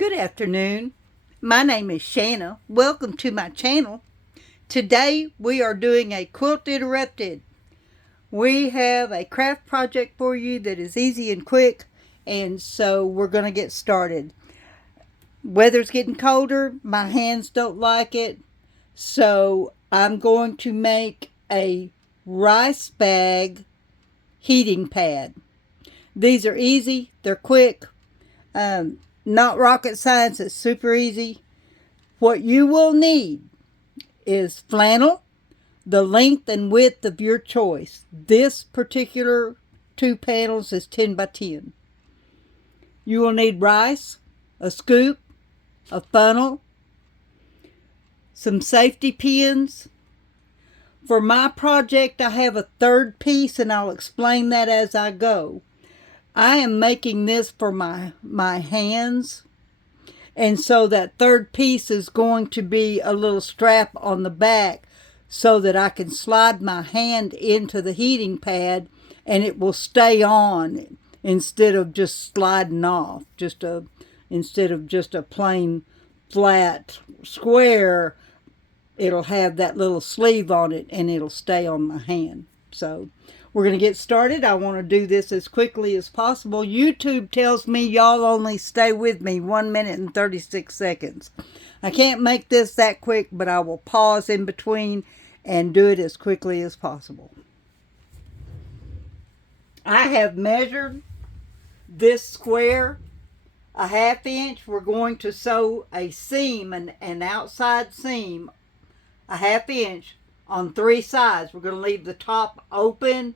Good afternoon. My name is Shanna. Welcome to my channel. Today we are doing a quilt interrupted. We have a craft project for you that is easy and quick, and so we're going to get started. Weather's getting colder. My hands don't like it, so I'm going to make a rice bag heating pad. These are easy. They're quick. Not rocket science. It's super easy. What you will need is flannel, the length and width of your choice. This particular 2 panels is 10 by 10. You will need rice, a scoop, a funnel, some safety pins. For my project, I have a third piece, and I'll explain that as I go. I am making this for my hands, and so that third piece is going to be a little strap on the back so that I can slide my hand into the heating pad and it will stay on instead of just sliding off. Instead of just a plain flat square, it'll have that little sleeve on it and it'll stay on my hand. So we're going to get started. I want to do this as quickly as possible. YouTube tells me y'all only stay with me 1 minute and 36 seconds. I can't make this that quick, but I will pause in between and do it as quickly as possible. I have measured this square a 1/2 inch. We're going to sew a seam, an outside seam, a 1/2 inch on 3 sides. We're going to leave the top open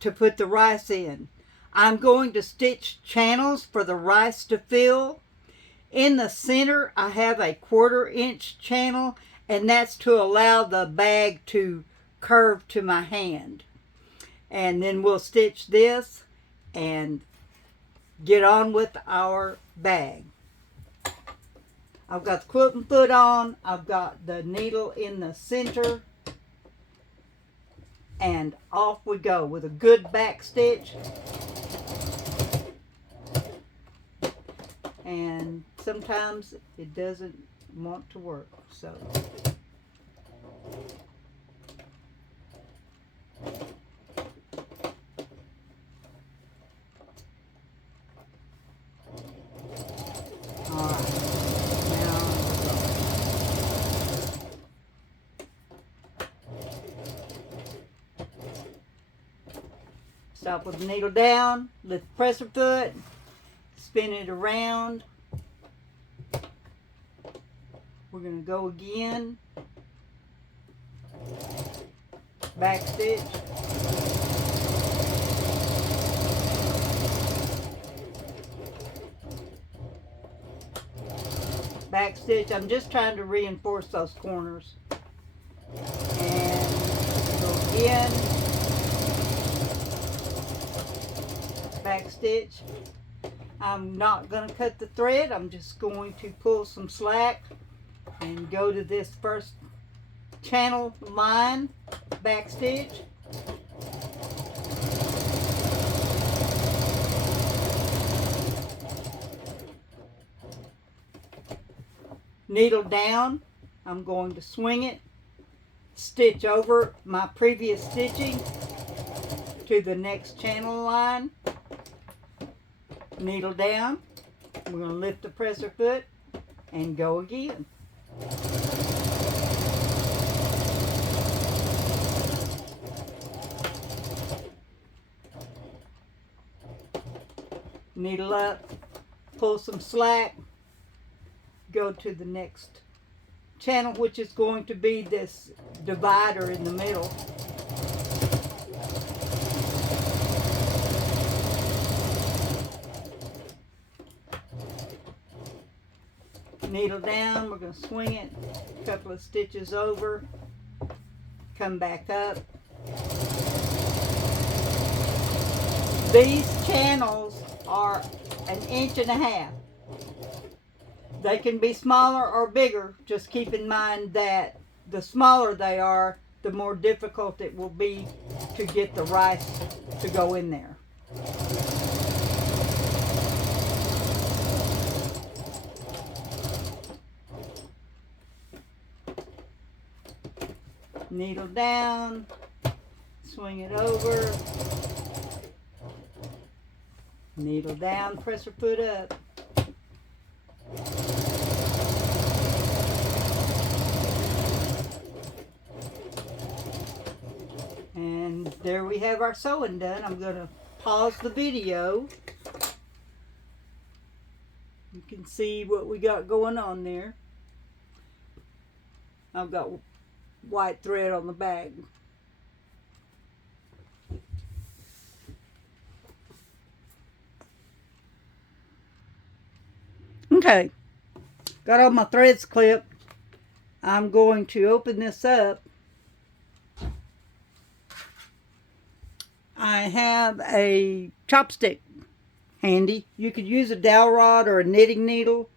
to put the rice in. I'm going to stitch channels for the rice to fill. In the center, I have a 1/4 inch channel, and that's to allow the bag to curve to my hand. And then we'll stitch this and get on with our bag. I've got the quilting foot on. I've got the needle in the center. And off we go with a good back stitch. And sometimes it doesn't want to work, so stop with the needle down, lift the presser foot, spin it around. We're going to go again, back stitch, back stitch. I'm just trying to reinforce those corners. And go again, back stitch. I'm not going to cut the thread. I'm just going to pull some slack and go to this first channel line, back stitch. Needle down. I'm going to swing it, stitch over my previous stitching to the next channel line. Needle down. We're going to lift the presser foot and go again. Needle up, pull some slack, go to the next channel, which is going to be this divider in the middle. Needle down, we're going to swing it a couple of stitches over, come back up. These channels are 1.5 inches. They can be smaller or bigger. Just keep in mind that the smaller they are, the more difficult it will be to get the rice to go in there. Needle down, swing it over, needle down, press her foot up. And there we have our sewing done. I'm going to pause the video. You can see what we got going on there. I've got white thread on the back. Okay, got all my threads clipped. I'm going to open this up. I have a chopstick handy. You could use a dowel rod or a knitting needle.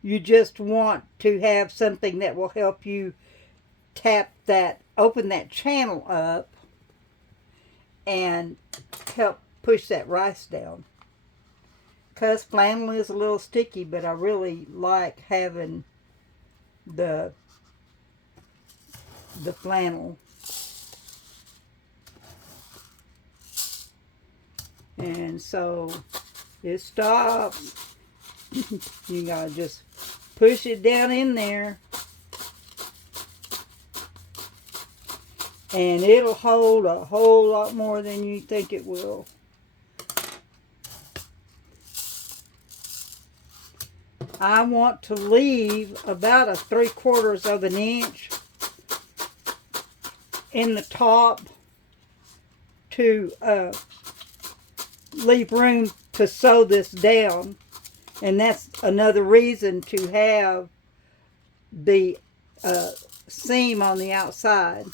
You just want to have something that will help you open that channel up and help push that rice down. Because flannel is a little sticky, but I really like having the flannel. And so it stops. You gotta just push it down in there, and it'll hold a whole lot more than you think it will. I want to leave about a 3/4 of an inch in the top to leave room to sew this down. And that's another reason to have the seam on the outside.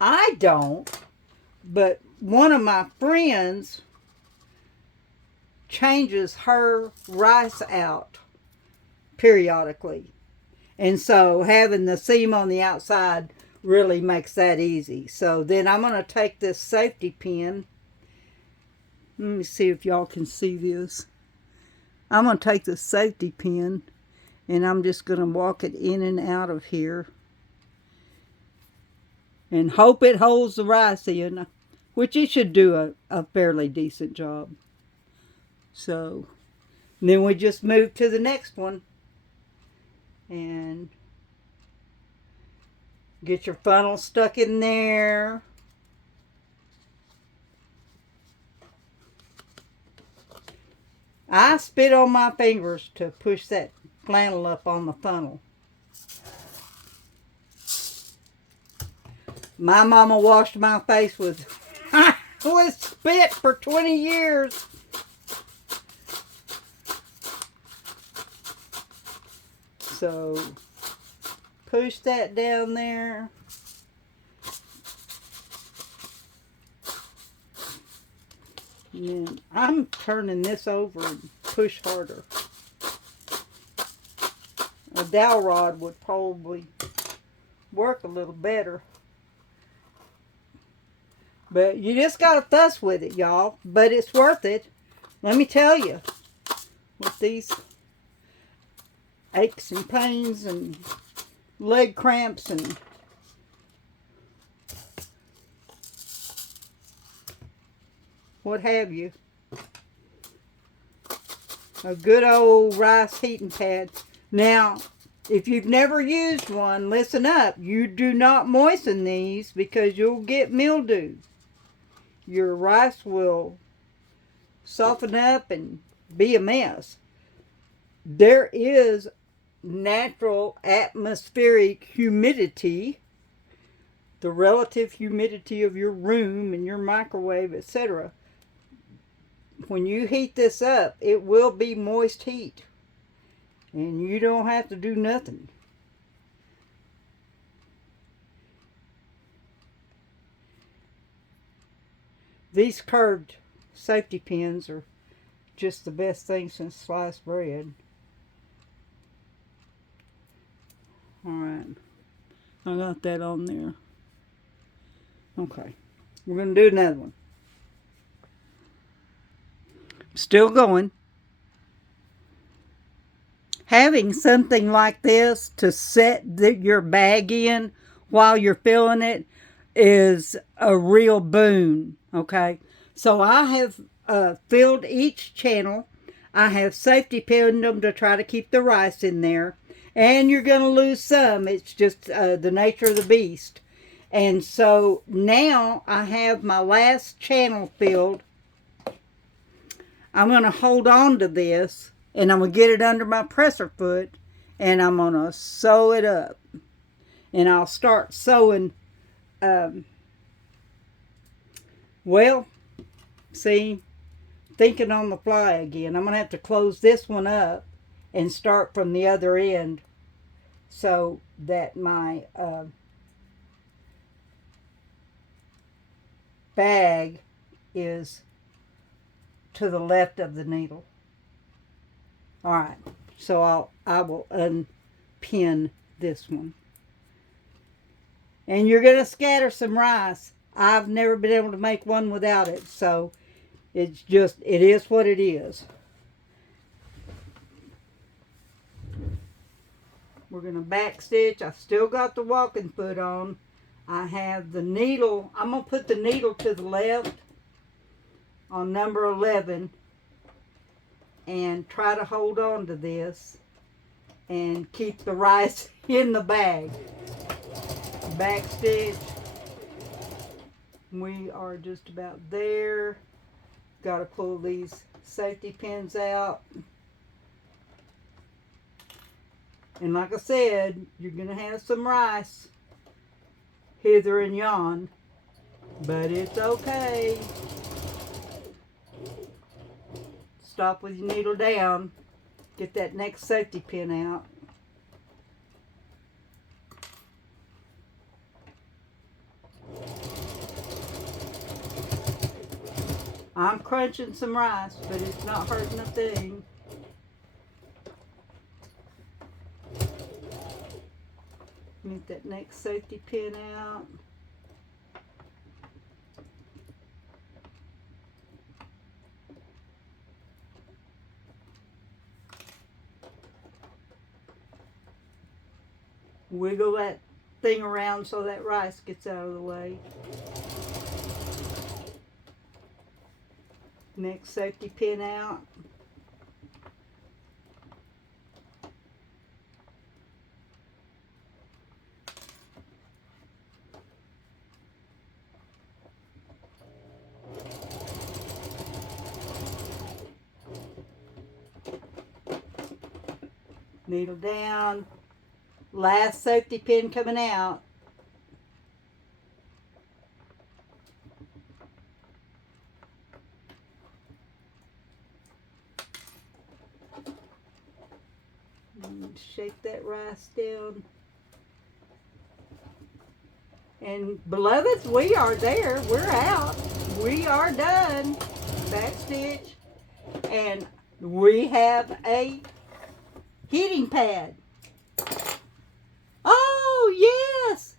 I don't, but one of my friends changes her rice out periodically. And so having the seam on the outside really makes that easy. So then I'm going to take this safety pin. Let me see if y'all can see this. I'm going to take the safety pin and I'm just going to walk it in and out of here and hope it holds the rice in, which it should do a fairly decent job. So then we just move to the next one and get your funnel stuck in there. I spit on my fingers to push that flannel up on the funnel. My mama washed my face with spit for 20 years. So push that down there. And then I'm turning this over and push harder. A dowel rod would probably work a little better. But you just got to fuss with it, y'all. But it's worth it. Let me tell you. With these aches and pains and leg cramps and what have you. A good old rice heating pad. Now, if you've never used one, listen up. You do not moisten these because you'll get mildew. Your rice will soften up and be a mess. There is natural atmospheric humidity, the relative humidity of your room and your microwave, etc. When you heat this up, it will be moist heat. And you don't have to do nothing. These curved safety pins are just the best thing since sliced bread. Alright. I got that on there. Okay. We're going to do another one. Still going. having something like this to set your bag in while you're filling it is a real boon, okay? So I have filled each channel. I have safety pinned them to try to keep the rice in there. And you're going to lose some. It's just the nature of the beast. And so now I have my last channel filled. I'm going to hold on to this, and I'm going to get it under my presser foot, and I'm going to sew it up. And I'll start sewing, well, see, thinking on the fly again. I'm going to have to close this one up and start from the other end so that my bag is to the left of the needle. All right, so I will unpin this one. And you're going to scatter some rice. I've never been able to make one without it, so it is what it is. We're going to back stitch. I still got the walking foot on. I have the needle. I'm going to put the needle to the left on number 11 and try to hold on to this and keep the rice in the bag. Back stitch. We are just about there. Got to pull these safety pins out. And like I said, you're going to have some rice hither and yon, but it's okay. Stop with your needle down. Get that next safety pin out. I'm crunching some rice, but it's not hurting a thing. Get that next safety pin out. Wiggle that thing around so that rice gets out of the way. Next safety pin out. Needle down. Last safety pin coming out. And shake that rice down. And beloveds, we are there. We're out. We are done. Back stitch. And we have a heating pad. Oh, yes.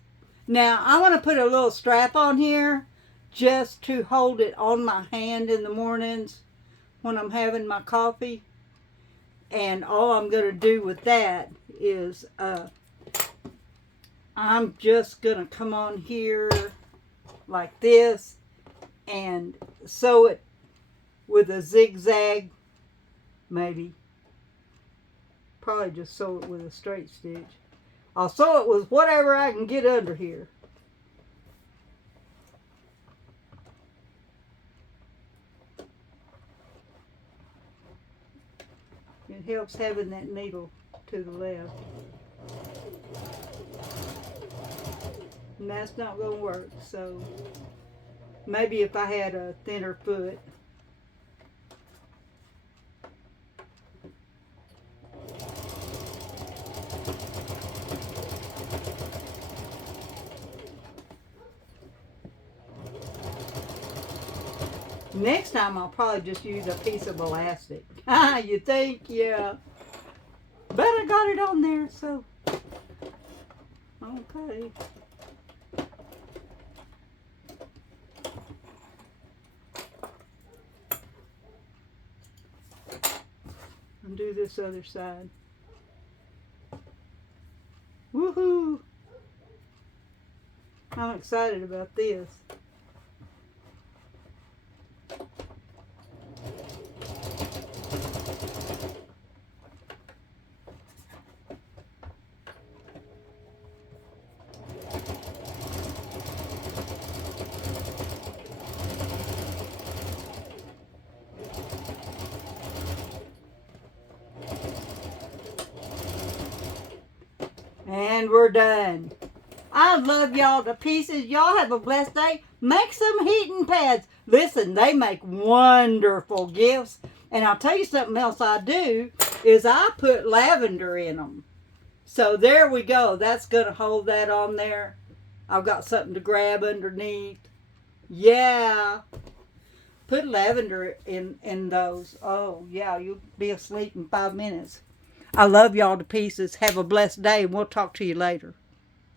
Now, I want to put a little strap on here just to hold it on my hand in the mornings when I'm having my coffee. And all I'm going to do with that is I'm just going to come on here like this and sew it with a zigzag, maybe. Probably just sew it with a straight stitch. I'll sew it with whatever I can get under here. It helps having that needle to the left. And that's not going to work, so maybe if I had a thinner foot. Next time I'll probably just use a piece of elastic. You think? Yeah. But I got it on there, so. Okay. Undo this other side. I'm excited about this. And we're done. I love y'all to pieces. Y'all have a blessed day. Make some heating pads. Listen, they make wonderful gifts. And I'll tell you something else I do is I put lavender in them. So there we go. That's going to hold that on there. I've got something to grab underneath. Yeah. Put lavender in those. Oh, yeah, you'll be asleep in 5 minutes. I love y'all to pieces. Have a blessed day, and we'll talk to you later.